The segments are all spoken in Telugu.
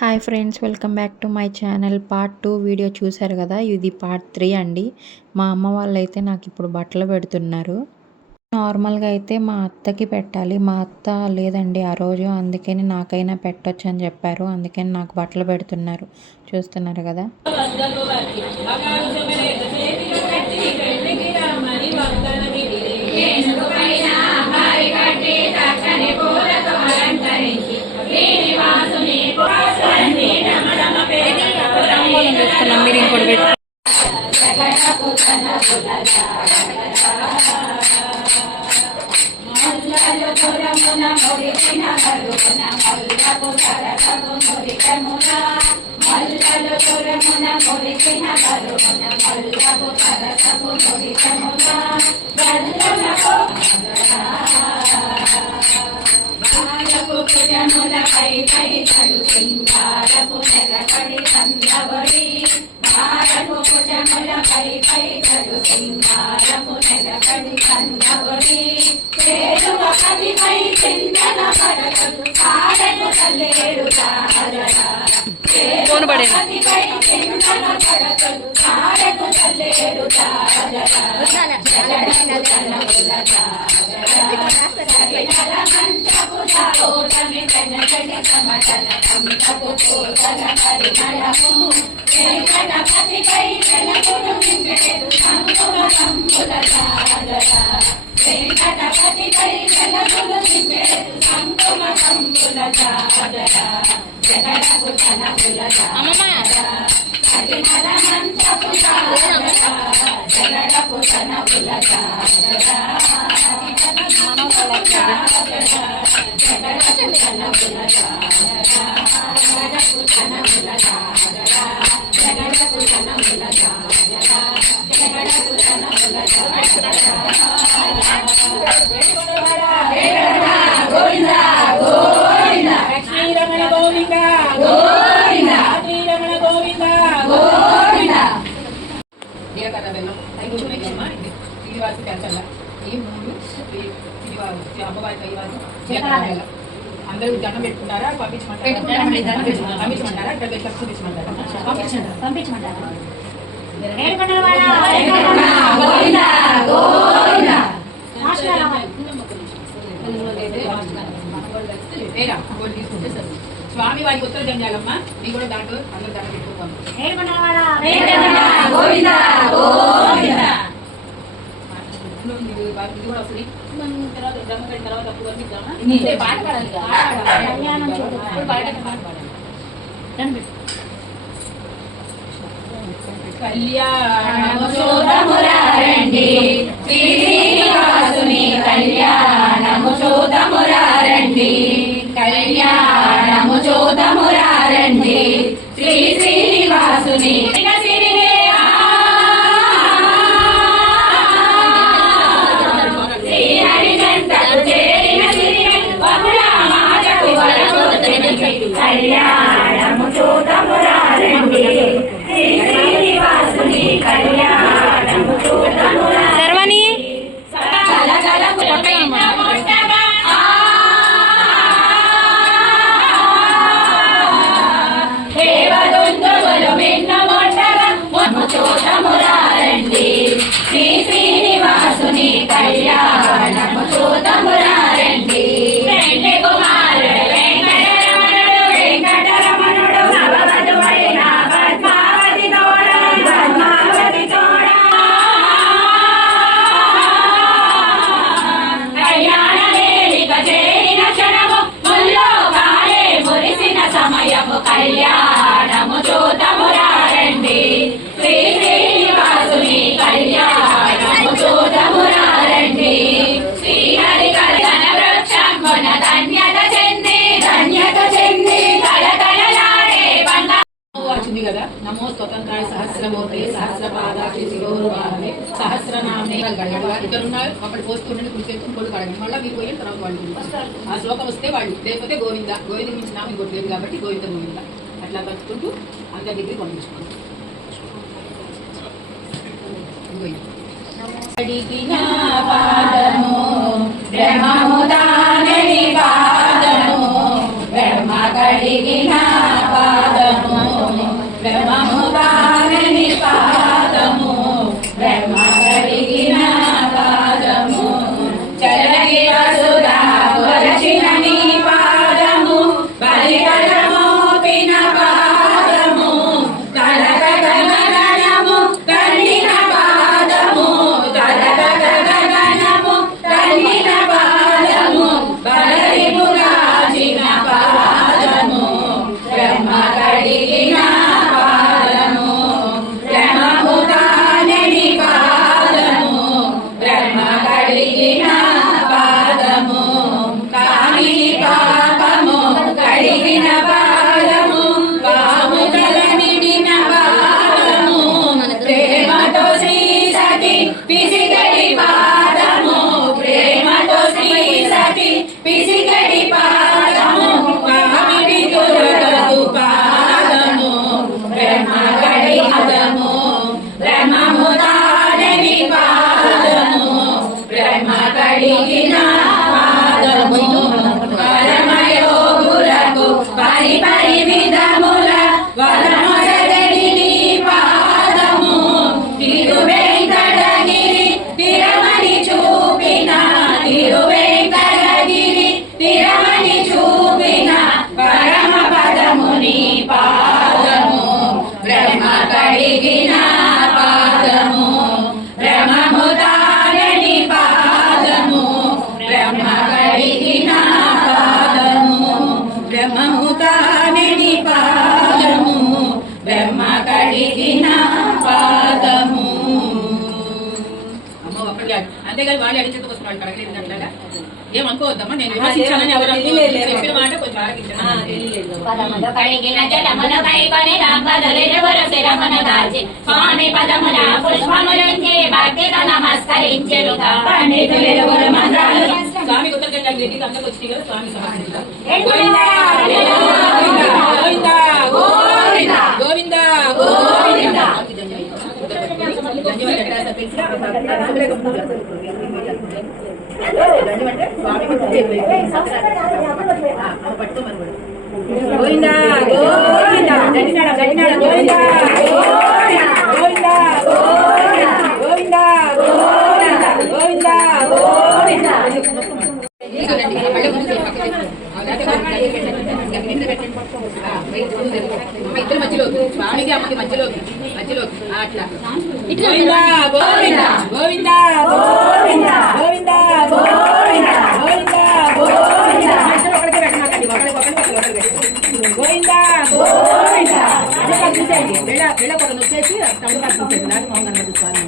Hi friends, welcome back to my channel. Part 2 video చూశారు కదా, ఇది పార్ట్ 3 అండి. మా అమ్మ వాళ్ళైతే నాకు ఇప్పుడు బట్టలు పెడుతున్నారు. నార్మల్గా అయితే మా అత్తకి పెట్టాలి, మా అత్త లేదండి ఆ రోజు, అందుకని నాకైనా పెట్టొచ్చు అని చెప్పారు. అందుకని నాకు బట్టలు పెడుతున్నారు, చూస్తున్నారు కదా. మీరు ఇంకోటి పెట్టి ఫోన్ పడేనా అందరూ దండం పెట్టుకుంటారా? పంపించమంటారా? పంపించమంటారా? స్వామి వారికి ఉత్తర జంజాలమ్మ, మీ కూడా దాంట్లో అందరూ దండం పెట్టుకుంటాం. కళ్యాణము చూడమురారండి, శ్రీనివాసుని కళ్యాణము చూడమురారండి, కళ్యాణము చూడమురారండి, శ్రీ శ్రీనివాసుని కళ్యాణము చూడమురారండి, శ్రీ శ్రీనివాసుని కళ్యాణము చూడమురారండి. దేవదుందువులు మిన్న మొట్టగా చూడమురారండి, శ్రీ శ్రీనివాసుని కళ్యాణము చూడమురారండి. కళ్యాణము చూడమురారండి, శ్రీ శ్రీనివాసుని కళ్యాణము చూడమురారండి. శ్రీహరి కళ్యాణ వృక్షమున ధన్యత చెంది కళకళలాడే బండ వచ్చింది కదా. నమో స్వతంత్రాయ సహస్రమూర్తి సహస్రపాదాక్షి శిరోరువాహనే సహస్రనామే గడగడగా ఇద్దరున్నారు. అక్కడ పోస్తుండే కుడి చేతులు కొడు కడగండి, మళ్ళీ మీరు పోయిన తర్వాత వాళ్ళు ఆ శ్లోకం వస్తే వాళ్ళు, లేకపోతే గోవింద గోవింద మించి నామం ఇంకోటి లేదు కాబట్టి గోవింద గోవింద అట్లా కలుపుకుంటూ అందరి దగ్గర పంపించుకోండి. బ్రహ్మ కడిగిన అంతేగాని వాళ్ళు అడిగి చేతికి వస్తున్నారు కడగలేదు అట్లాగా ఏమనుకోవద్దమ్మా. నేను విమర్శించానని ఎవరు చెప్పిన మాట కొంచెం ఆరగించాను. స్వామి పదమున పుష్పములుంచి భక్తితో నమస్కరించెనుగా స్వామి కృతజ్ఞతలు అందరికి వచ్చి కదా స్వామి సమర్పించారు. గోవింద గోవింద గోవింద గోవింద గోవింద గోవింద గడినాడ గడినాడ గోవింద గోవింద గోవింద గోవింద గోవింద ఇద్దరు మధ్యలో స్వామికి అమ్మకి మధ్యలోకి మధ్యలోకి అట్లా గోవింద గోవింద గోవింద గోవింద గోవింద గోవింద గోవింద గోవింద ఒకరికి పెట్టమాకండి గోవింద గోవింద చూసేయండి వెళ్ళ కొరకు వచ్చేసి తమిళ చూసేది నాకు మౌనంగా స్వామి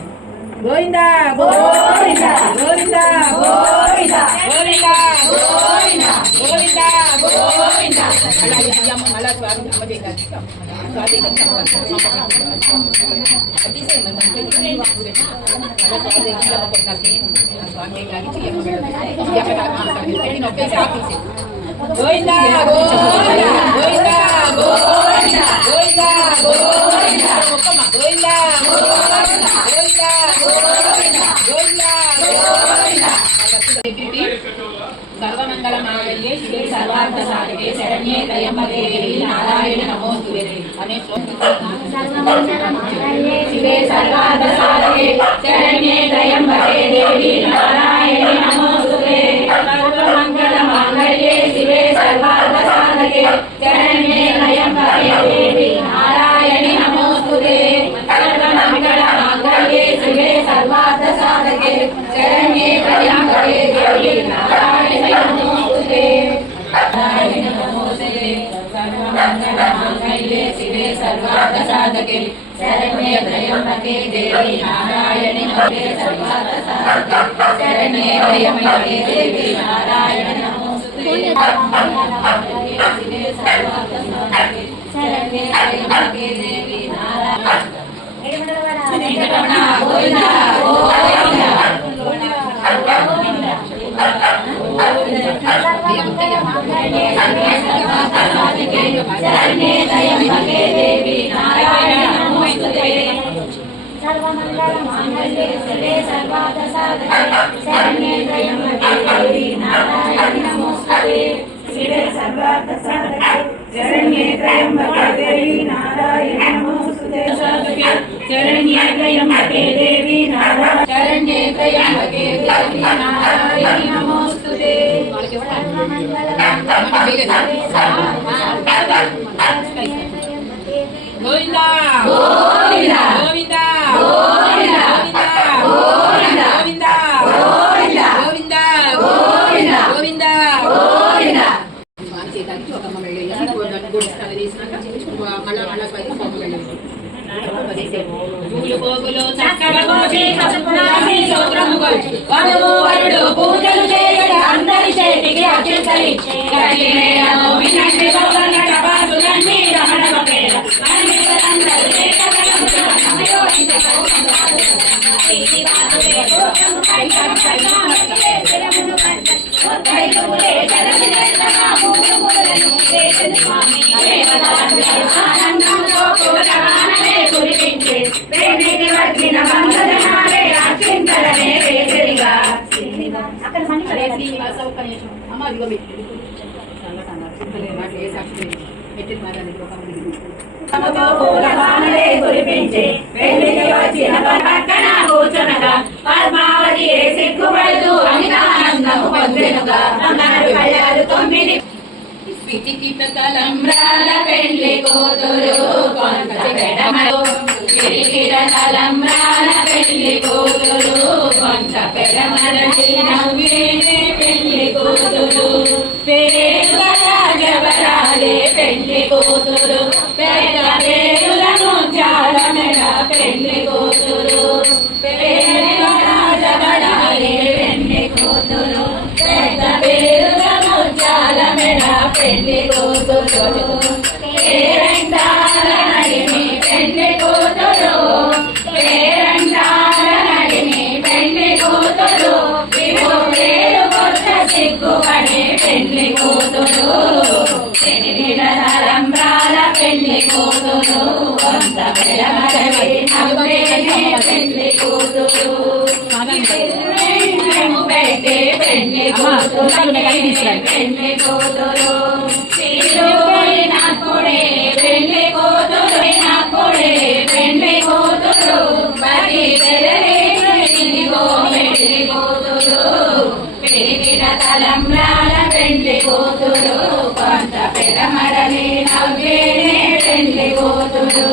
గోవింద గోవింద గోవింద గోవింద గోవింద గోవింద గోవింద గోవింద అలాగే అమ్మ మళ్ళా స్వామి అమ్మ చేయాలి గోవింద గోవింద గోవింద గోవింద గోవింద గోవింద సర్వమంగళ మాంగళ్యే శివే సర్వార్థ సాధకే శరణ్యే త్రయంబకే దేవి నారాయణ నమోస్తుతే అనే శివే సర్వార్థ సాధకే శరణ్యే త్రయంబకే దేవి నారాయణ నమోస్తుతే సర్వమంగళ మాంగళ్యే శివే సర్వార్థ సాధకే శరణ్యే త్రయంబకే దేవి నారాయణ నమోస్తుతే సర్వమంగళ మాంగళ్యే శివే సర్వార్థ సాధకే శరణ్యే త్రయంబకే దేవి నారాయణ నమోస్తుతే నారాయణ నమోస్తుతే సర్వమంగళ మాంగళ్యే శివే సర్వార్థ సాధకే శరణ్యే త్రయంబకే దేవి నారాయణ నమోస్తుతే సర్వార్థ సాధకే శరణ్యే త్రయంబకే దేవి నారాయణ నమోస్తుతే శివే సర్వార్థ సాధకే శరణ్యే త్రయంబకే దేవి నారాయణ గోవింద గోవింద శరణ్యే త్రయంబకే దేవి నారాయణ నమోస్తుతే సర్వమంగళ మాంగళ్యే శివే సర్వార్థ సాధకే శరణ్యే త్రయంబకే దేవి నారాయణ నమోస్తుతే శివే సర్వార్థ సాధకే శరణ్యే త్రయంబకే దేవి నారాయణ నమోస్తుతే శరణ్యే త్రయంబకే దేవి నారాయణ శరణ్యే త్రయంబకే దేవి నారాయణ నమోస్తుతే గోవింద గోవింద గోవింద గోవింద గోవింద గోవింద గోవింద గోవింద గోవింద గోవింద స్వామి చేతానికి ఒక అమ్మ వెళ్ళేసి గోడిస్తాలు తీసినాక మళ్ళా మళ్ళా పైకి బొమ్మ వెళ్ళేసి పూలు పోగులు చక్కగా పోసి పసుపునాసి సూత్రము కొలిచి వధువు వరుడు పూజలు చేయగా అందరి చేతికి అక్షింతలిచ్చి వినండి గౌరవ టపాసులన్నీ రమణ పేర పద్మావతి సిగ్గుపడుతూ అమితానందము పొందెనుగా తొమ్మిది పితికిట తలంబ్రాల పెండ్లి కూతురు పితికిట తలంబ్రాల పెండ్లి కూతురు కొంత పెడమరటి నవ్వేనే పెండ్లి కూతురు పేరు రాజవరాలే పెండ్లి కూతురు పేద పేరులను చాలా మెడ పెండ్లి కూతురు పేరు రాజవరాలే కూతురు కొంత పెరమరలి నవ్వేనే పెళ్లి కూతురు పెట్టే పెళ్లి కూతురు పెళ్లి కూతురు నాకుడే పెళ్లి కూతురు నాకుడే పెళ్లి కూతురు బలి పెళ్ళిగో పెళ్లి కూతురు పెరిగిన తలంబ్రాల పెళ్లి కూతురు కొంత పెరమరలి నవ్వేనే పెళ్లి కూతురు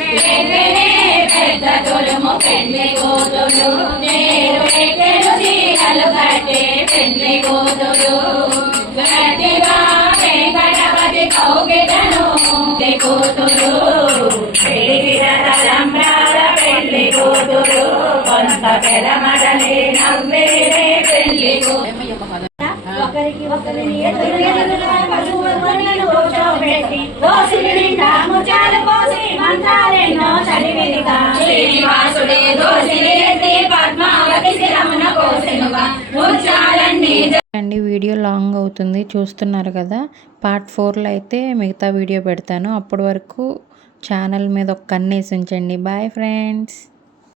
పెద్దనే పెద్ద తొలుము పెళ్లి కూతురు నేను ఎక్కడు చీరలు కట్టే పెళ్లి కూతురు గట్టిగా వెంకటపతి కౌగిటను పెళ్లి కూతురు పెరిగిన తలంబ్రాల పెళ్లి కూతురు కొంత పెరమరలి నవ్వేనే పెళ్లి కూతురు ఒకరికి ఒకరిని ఎదురుగా పలువురిని కూర్చోబెట్టి దోసిలి నిండా ముత్యాలు పోసి మంత్రాలెన్నో చదివిదిగా శ్రీనివాసుడే దోసిలి ఎత్తి పద్మావతి శిరమున కోసెనుగా ముత్యాలన్నీ అండి. వీడియో లాంగ్ అవుతుంది చూస్తున్నారు కదా. పార్ట్ 4లో అయితే మిగతా వీడియో పెడతాను. అప్పటి వరకు ఛానల్ మీద ఒక కన్నేసి ఉంచండి. Bye friends.